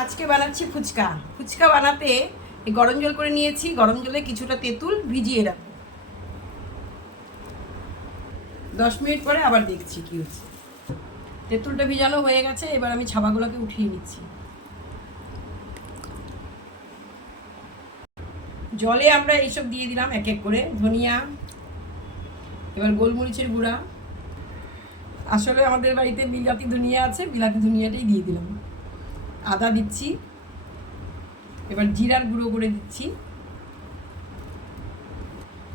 আজকে বানাচ্ছি ফুচকা। ফুচকা বানাতে গরম জল করে নিয়েছি, গরম জলে কিছুটা তেঁতুল ভিজিয়ে রাখবো। 10 মিনিট পরে আবার দেখছি কি হচ্ছে। তেঁতুলটা ভিজানো হয়ে গেছে, এবার আমি ছাবাগুলোকে উঠিয়ে নিচ্ছি। জলে আমরা এইসব দিয়ে দিলাম এক এক করে, ধনিয়া, এবার গোলমরিচের গুঁড়া। আসলে আমাদের বাড়িতে বিলাতি ধনিয়া আছে, বিলাতি ধনিয়াটাই দিয়ে দিলাম। আদা দিচ্ছি, এবার জিরার গুঁড়ো করে দিচ্ছি।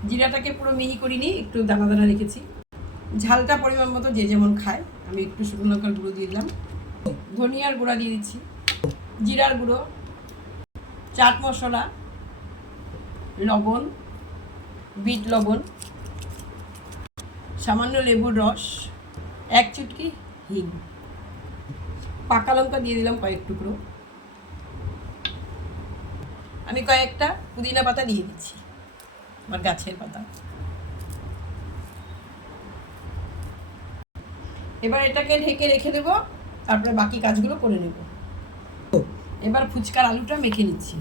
জিরাটাকে পুরো মিহি করিনি, একটু দানা দানা রেখেছি। ঝালটা পরিমাণ মতো যে যেমন খায়, আমি একটু শুকনো লঙ্কার গুঁড়ো দিয়ে দিলাম। ধনিয়ার গুঁড়া দিয়ে দিচ্ছি, জিরার গুঁড়ো, চাট মশলা, লবণ, বিট লবণ, সামান্য লেবুর রস, 1 চুটকি হিং, পাকা লঙ্কা দিয়ে দিলাম কয়েক টুকরো। আমি কয়েকটা পুদিনা পাতা দিয়ে দিচ্ছি, আমার গাছের পাতা। এবার এটাকে ঢেকে রেখে দেবো, তারপরে বাকি কাজগুলো করে নেব। এবার ফুচকার আলুটা মেখে নিচ্ছি।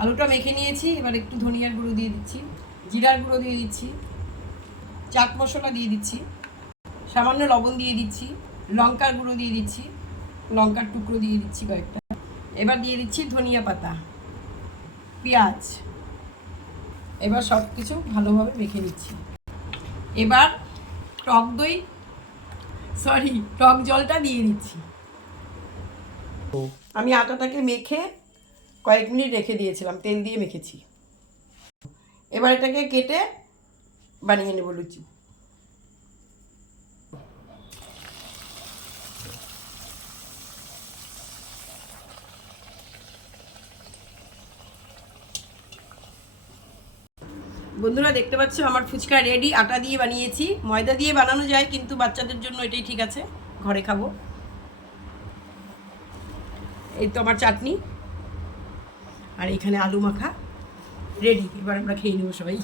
আলুটা মেখে নিয়েছি, এবার একটু ধনিয়ার গুঁড়ো দিয়ে দিচ্ছি, জিরার গুঁড়ো দিয়ে দিচ্ছি, চাট মশলা দিয়ে দিচ্ছি, সামান্য লবণ দিয়ে দিচ্ছি, লঙ্কার গুঁড়ো দিয়ে দিচ্ছি, লঙ্কার টুকরো দিয়ে দিচ্ছি কয়েকটা। এবার দিয়ে দিচ্ছি ধনিয়া পাতা, পেঁয়াজ। এবার সব কিছু ভালোভাবে মেখে নিচ্ছি। এবার টক জলটা দিয়ে দিচ্ছি। আমি আটাটাকে মেখে কয়েক মিনিট রেখে দিয়েছিলাম, তেল দিয়ে মেখেছি। এবার এটাকে কেটে বানিয়ে নেব লুচি। বন্ধুরা দেখতে পাচ্ছ আমার ফুচকা রেডি। আটা দিয়ে বানিয়েছি, ময়দা দিয়ে বানানো যায়, কিন্তু বাচ্চাদের জন্য এটাই ঠিক আছে, ঘরে খাবো। এই তো আমার চাটনি, আর এখানে আলু মাখা রেডি। এবার আমরা খেয়ে নেবো সবাই।